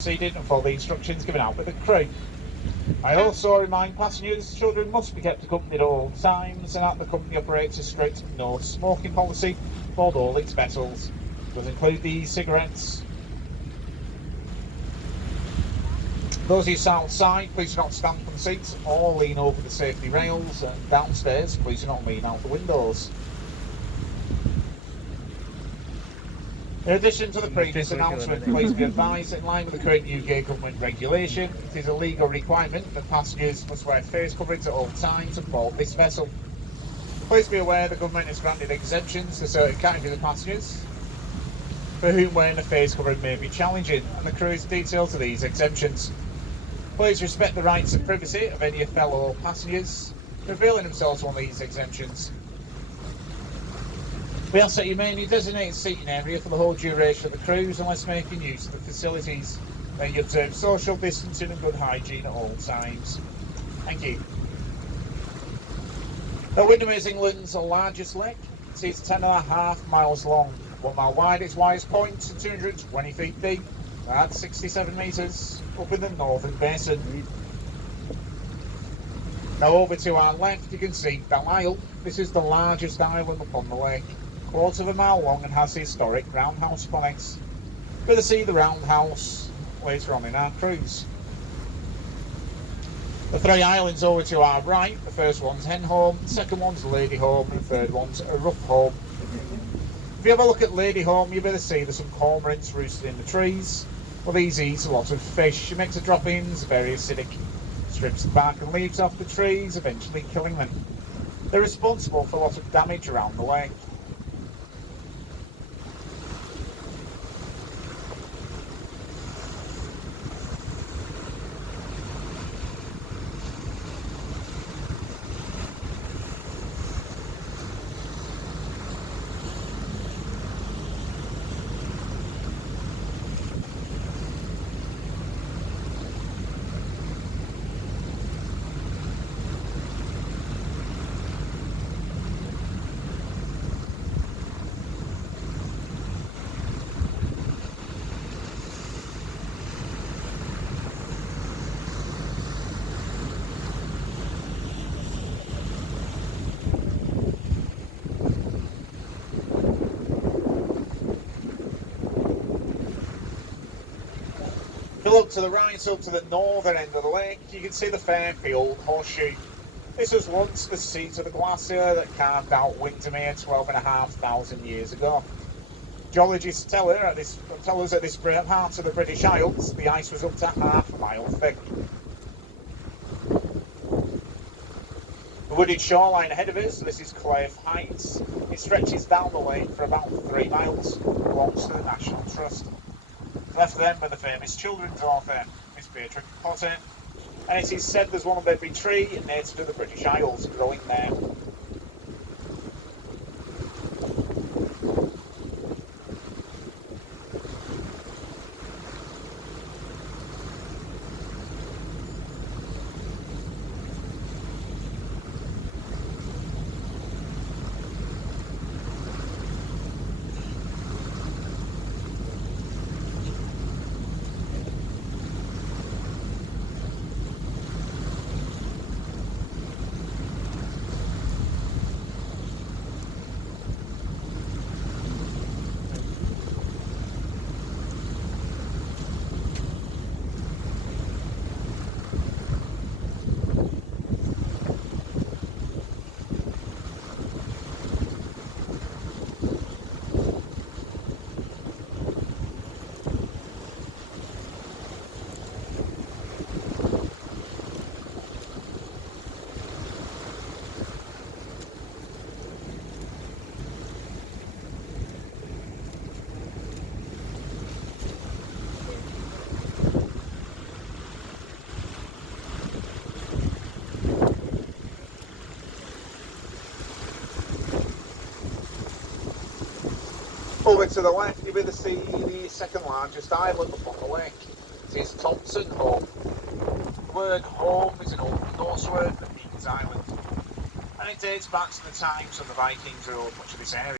proceeding and follow the instructions given out by the crew. I also remind passengers children must be kept accompanied at all times and that the company operates a strict no smoking policy aboard all its vessels. It does include the cigarettes. Those of you sat outside, please do not stand on the seats or lean over the safety rails. Downstairs, please do not lean out the windows. In addition to the previous announcement, please be advised that in line with the current UK government regulation, it is a legal requirement that passengers must wear face coverings at all times aboard this vessel. Please be aware the government has granted exemptions to certain categories of passengers for whom wearing a face covering may be challenging, and the crew's details of these exemptions. Please respect the rights and privacy of any fellow passengers revealing themselves on these exemptions. We ask that you remain in your designated seating area for the whole duration of the cruise unless making use of the facilities. May you observe social distancing and good hygiene at all times. Thank you. The Windermere is England's largest lake. It is 10.5 miles long, 1 mile wide, its widest point, 220 feet deep, that's 67 metres, up in the northern basin. Now over to our left you can see Belle Isle. This is the largest island upon the lake, 1/4 mile long and has the historic roundhouse upon it. We're going to see the roundhouse later on in our cruise. The 3 islands over to our right, the first one's Henholm, the second one's Ladyholm and the third one's Roughholm. If you have a look at Ladyholm, you'll be able to see there's some cormorants roosted in the trees. Well, these eat a lot of fish. It makes the droppings very acidic. Strips the bark and leaves off the trees, eventually killing them. They're responsible for a lot of damage around the lake. If you look to the right, up to the northern end of the lake, you can see the Fairfield Horseshoe. This was once the seat of the glacier that carved out Windermere 12,500 years ago. Geologists tell us at this part of the British Isles, the ice was up to 1/2 mile thick. The wooded shoreline ahead of us, this is Clare Heights. It stretches down the lake for about 3 miles, belongs to the National Trust. Left then by the famous children's author, Miss Beatrix Potter, and it is said there's one of every tree native to the British Isles growing there. Over to the left, you'll be able to see the second largest island upon the lake. It is Thompson Home. The word home is an Old Norse word that means island, and it dates back to the times when the Vikings ruled much of this area.